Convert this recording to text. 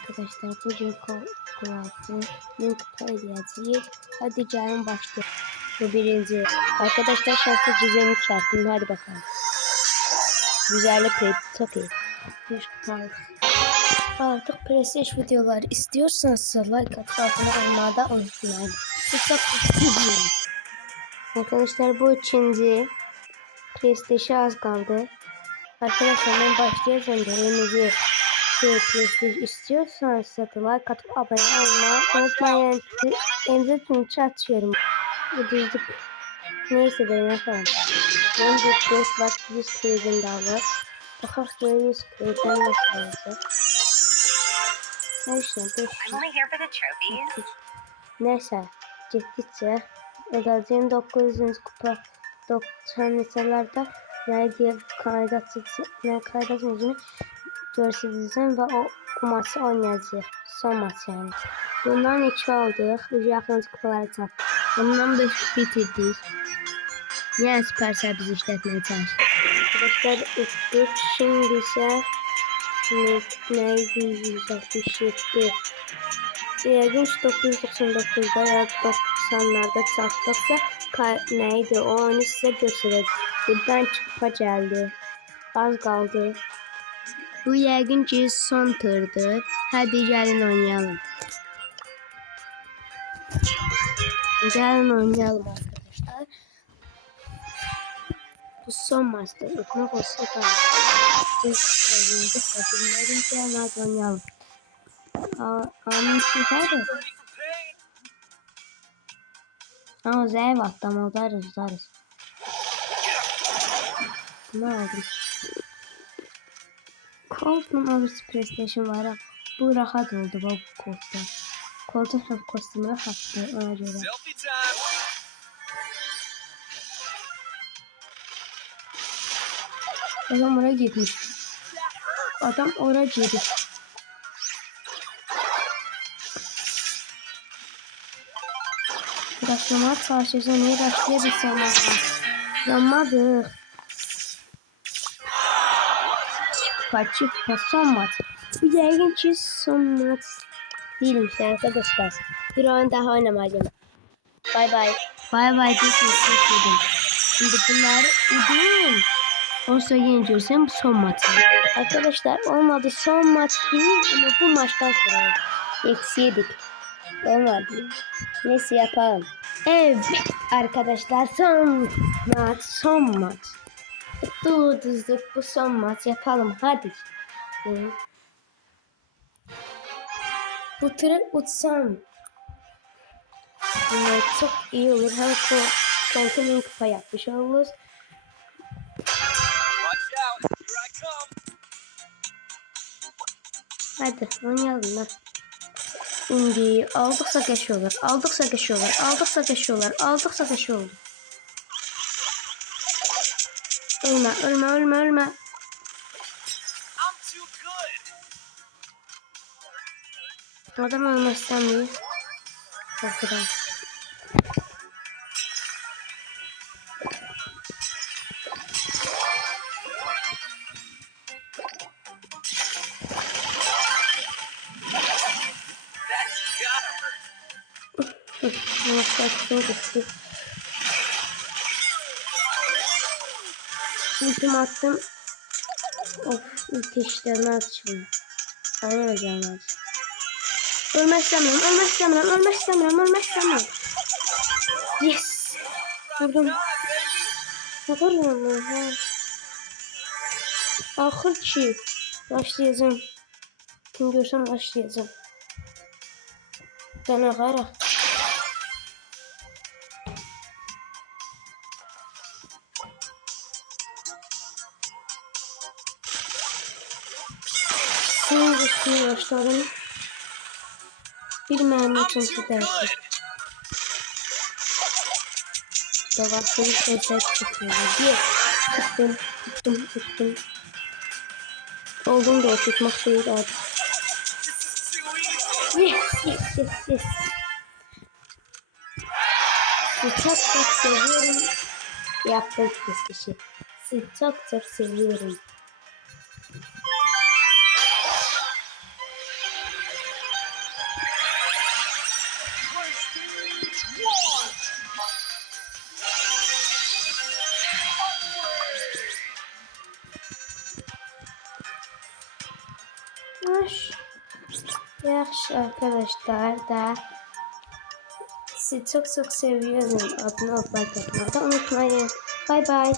arkadaşlar. Bugün kulaklığı link paylaşacağız. Hadi canım başlayalım. Bu birinci. Arkadaşlar şarkı güzelmiş şarkı. Hadi bakalım. Güzellik çok iyi. Artık PlayStation videolar istiyorsanız like atıp abone olmayı da unutmayın. Çok seviyorum. Arkadaşlar bu ikinci. PlayStation az kaldı. Arkadaşlar ben başlayacağım. Elinizi PlayStation istiyorsanız like atıp abone olmayı unutmayın. Elinize tünçe atıyorum. Ucuzluk. Neyse de yapalım. Ben de 5 bak 100 kredim daha var. Daha sonra 100 kreden nasıl olacak? Neyse 500. Neyse gittikçe ödeyeceğim 900 kupa 90 liselerde ne diye kaydedeceğimi göstereceğim ve o maçı oynayacağız. Son maç yani. Bundan 2 aldık. Yakınız kupalara çattık. Bundan 5 bitirdik. Yani Süpersel bizi işletmeye çalıştık. Arkadaşlar uttuk. Şimdi ise neydi 167. Gün 999'da ya 90'larda çatdıksa neydi o onu size göstereceğim. Buradan çıkıpa geldi. Az kaldı. Bu yəqin ki son turdur. Hadi gelin oynayalım. Gelin oynayalım arkadaşlar. Bu son maçta tutmak olsa da bunların gelin hadi oynayalım. Anlatayım. Ama zayıf atlam udarız. Ne oldu? Colt'un abisi PlayStation var. Bu rahat oldu bu koltukta. Colt'un hem kostümü rahattı ona göre. Adam oraya gitmiş. Adam oraya girdi. Başlamaya çalışacağım. Niye başlayabilsem ama. Yanmadık. Çıkpa son maç. Bu yəqin ki son maç değilmiş arkadaşlar. Bir oyun daha oynamayacağım. Bay bay dedim. Şimdi bunları udum. Olsa yine görsem bu son maç. Arkadaşlar olmadı son maç değil ama bu maçtan sonra eksiyedik. Olmadı. Neyse yapalım. Evet arkadaşlar son maç. Durdurduk bu son maç yapalım hadi. Bu turu uçsam çok iyi olur. Hem kontrolün kupa yapmış oluruz. Hadi oynayalım lan. Şimdi aldıksa geçiyorlar. Ölme. Adam ölmek istemiyor. Korkudan. Ultim attım. Of ulti işlerini açayım. Alacağım az. Ölmek istemiyorum. Yes. Vurdum. Vururum. Ahır ki. Başlayacağım. Kim görsem başlayacağım. Ben ağara. Senin üstüne başladım. Bir mermi kimse dersin. Davasını ses çıkıyor. Tuttum. Oldum da tutmak değil artık. Yes. Çok seviyorum. Yaptım kişi. Sizi çok seviyorum. Hoş. Yaxşı arkadaşlar da sizi çok seviyorum. Abone olmayı unutmayın. Bye bye.